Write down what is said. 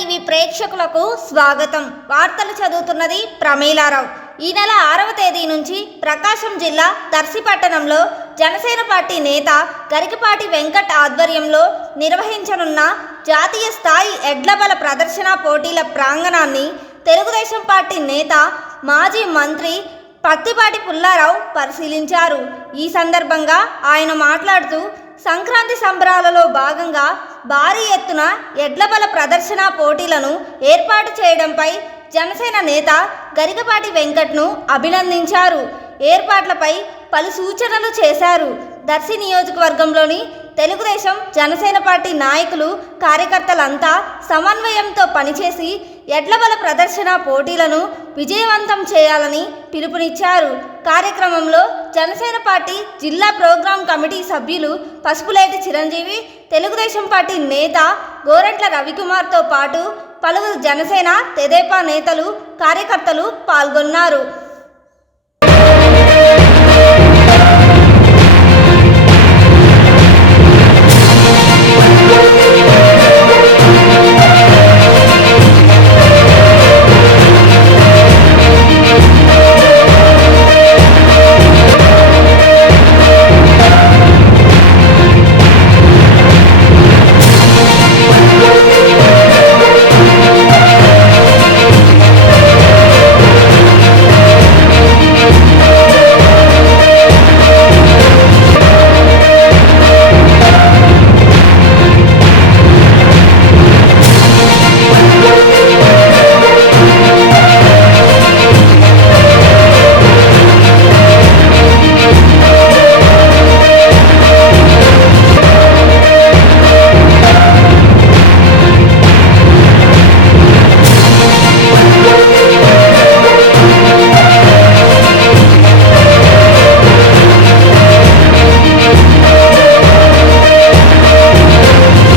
ప్రేక్షకులకు స్వాగతం. వార్తలు చదువుతున్నది ప్రమీలారావు. ఈ నెల ఆరవ తేదీ నుంచి ప్రకాశం జిల్లా దర్శిపట్టణంలో జనసేన పార్టీ నేత గరికపాటి వెంకట్ ఆధ్వర్యంలో నిర్వహించనున్న జాతీయ స్థాయి ఎడ్లబల ప్రదర్శన పోటీల ప్రాంగణాన్ని తెలుగుదేశం పార్టీ నేత మాజీ మంత్రి పత్తిపాటి పుల్లారావు పరిశీలించారు. ఈ సందర్భంగా ఆయన మాట్లాడుతూ సంక్రాంతి సంబరాలలో భాగంగా భారీ ఎత్తున ఎడ్లబల ప్రదర్శన పోటీలను ఏర్పాటు చేయడంపై జనసేన నేత గరికపాటి వెంకట్ను అభినందించారు. ఏర్పాట్లపై పలు సూచనలు చేశారు. దర్శి నియోజకవర్గంలోని తెలుగుదేశం జనసేన పార్టీ నాయకులు కార్యకర్తలంతా సమన్వయంతో పనిచేసి ఎడ్లబల ప్రదర్శన పోటీలను విజయవంతం చేయాలని పిలుపునిచ్చారు. కార్యక్రమంలో జనసేన పార్టీ జిల్లా ప్రోగ్రాం కమిటీ సభ్యులు పసుపులేటి చిరంజీవి తెలుగుదేశం పార్టీ నేత గోరంట్ల రవికుమార్తో పాటు పలువురు జనసేన తెదేపా నేతలు కార్యకర్తలు పాల్గొన్నారు.